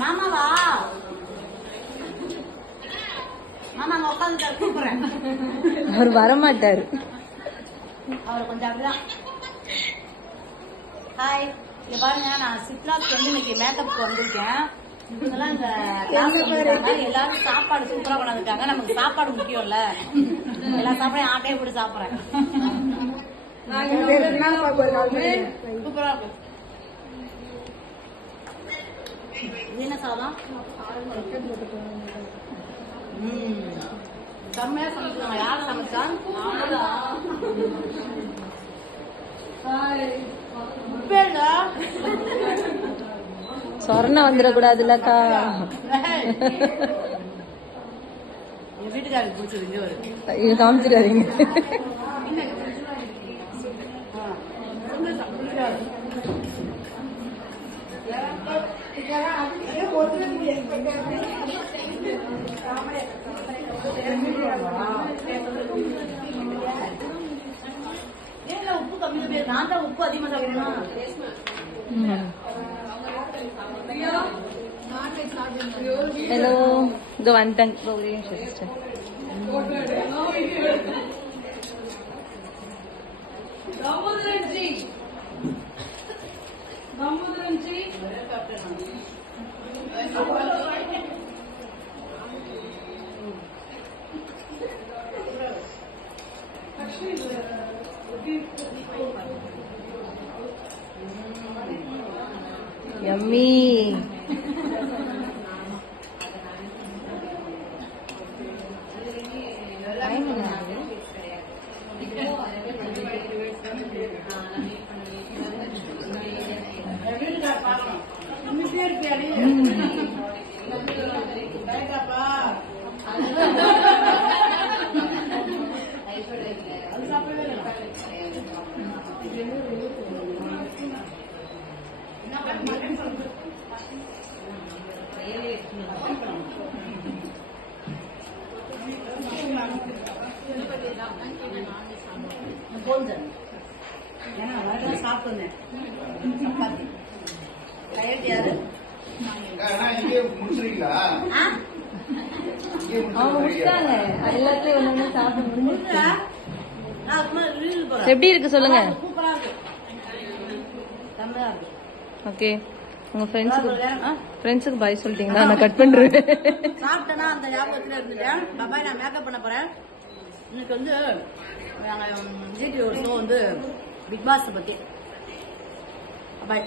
மாமாவா மாமா அங்க உட்காந்து கூப்பிடுறேன். அவர் வரமாட்டாரு. அவர் கொஞ்சம் அப்படிதான். ஹாய், இங்க பாருங்க, நான் சித்ராக்கு வந்து இன்னைக்கு மேக்கப்க்கு வந்திருக்கேன். இவங்கெல்லாம் இந்த எல்லாரும் சாப்பாடு சூப்பரா கொண்டாந்துருக்காங்க. நமக்கு சாப்பாடு முக்கியம்ல, எல்லா சாப்பாடையும் ஆட்டையை போட்டு சாப்பிடுறேன். சூப்பரா இருக்கு. என்ன சாதம்? செம்மையா சமைச்சாங்க. யாரு சமைச்சா? சொர்ணம் வந்துடக்கூடாதுல்லக்கா. என் வீட்டுக்காரருக்கு பிடிச்சது இது காமிச்சிடாதீங்க. உப்பு கம்மி, நான் தான் உப்பு அதிகமா சாப்பிடணும். ஹலோ, இங்க வந்துட்டாங்க. ஒரே நிமிஷம். யம்மி. சாப்பிட்டேன் சப்பாத்தி கையெழுத்தியாரு எப்படி இருக்கு சொல்லுங்க. சூப்பரா இருக்கு. ஓகே, உங்க ஃப்ரெண்ட்ஸுக்கு பாய் சொல்லிட்டீங்களா? நான் கட் பண்றேன். சாப்பிட்டேன்னா அந்த ஞாபகத்துல இருந்துட்டேன். பாபாய், நான் மேக்கப் பண்ண போறேன். இன்னைக்கு வந்து ஜிடி ஒரு ஷோ வந்து பிக் பாஸ் பத்தி. பாய்.